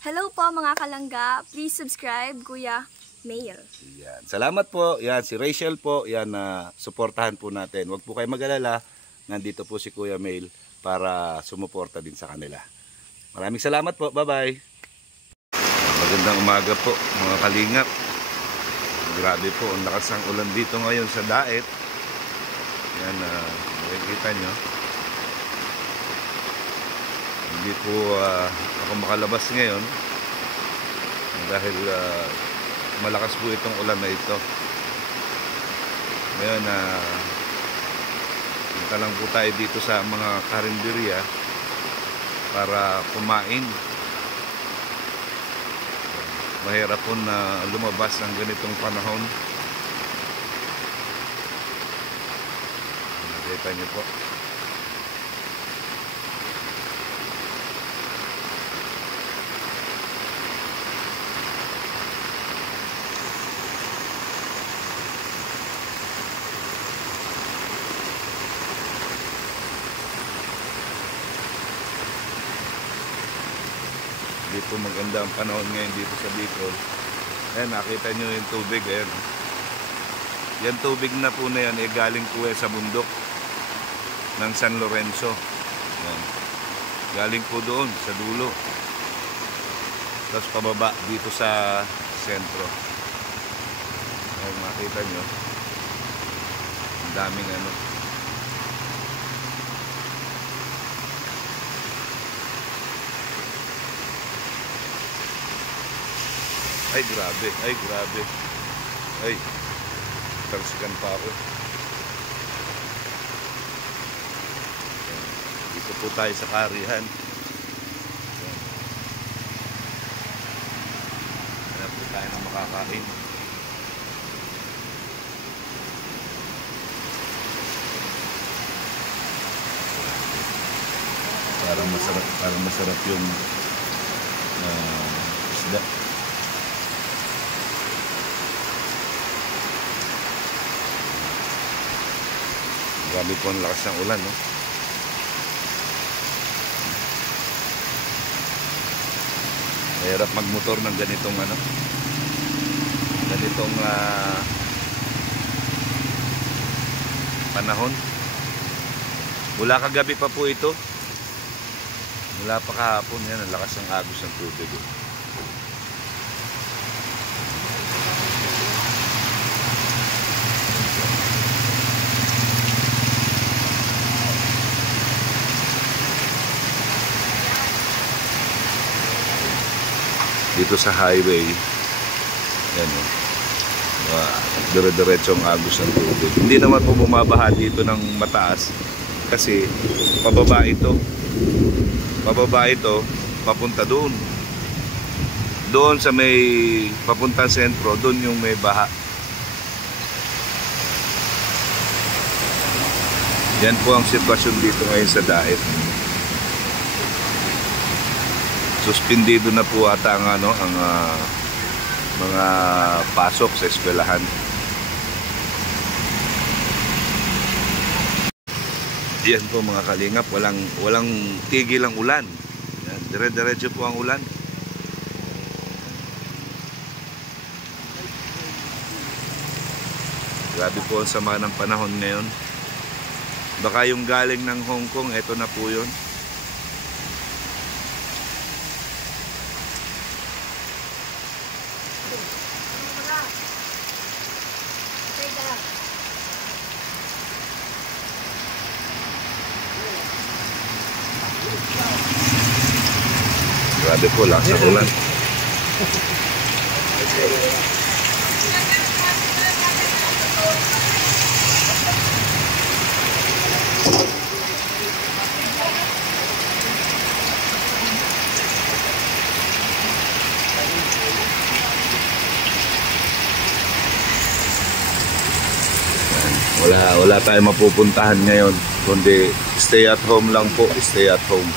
Hello po mga kalangga. Please subscribe, Kuya Mail. Yan. Salamat po. Yan, si Rachel po. Yan, suportahan po natin. Huwag po kayo mag-alala. Nandito po si Kuya Mail para sumuporta din sa kanila. Maraming salamat po. Bye-bye. Magandang umaga po mga kalingap. Grabe po. Ang lakas ng ulan dito ngayon sa Daet. Yan, makikita nyo. Hindi po ako makalabas ngayon dahil malakas po itong ulan na ito. Ngayon punta lang po tayo dito sa mga karinderya para kumain. Mahirap po na lumabas ng ganitong panahon. Nakita niyo po. Dito maganda ang panahon ngayon dito sa Bicol. Ayan, nakita nyo yung tubig. Ayan. Yan tubig na po na yan galing po sa bundok ng San Lorenzo. Ayan. Galing po doon sa dulo. Tapos pababa dito sa sentro. Ayan, makita nyo. Ang daming ano. Ay grabe, ay grabe. Ay, tarsikan pa ako. Dito po tayo sa karihan. Hanap po tayo ng makakain. Parang masarap yung isda. Grabe po ang lakas ng ulan, no? Mahirap magmotor ng ganitong panahon. Mula kagabi pa po ito. Mula pa kahapon, yan ang lakas ng agos ng tubig. Dito sa highway, yan o, dire-diretso ang agos ng tubig. Hindi naman po bumabaha dito ng mataas kasi pababa ito, papunta doon sa may papunta sentro, doon yung may baha. Yan po ang sitwasyon dito ngayon sa Daet. Suspendido na po ata ang mga pasok sa eskwelahan. Diyan po mga kalingap, walang tigil ang ulan. Dire-diretso po ang ulan. Grabe po ang sama ng panahon ngayon. Baka yung galing ng Hong Kong, eto na po yun. Grabe po, lakas ng ulan. Wala tayong mapupuntahan ngayon kundi stay at home lang po, stay at home.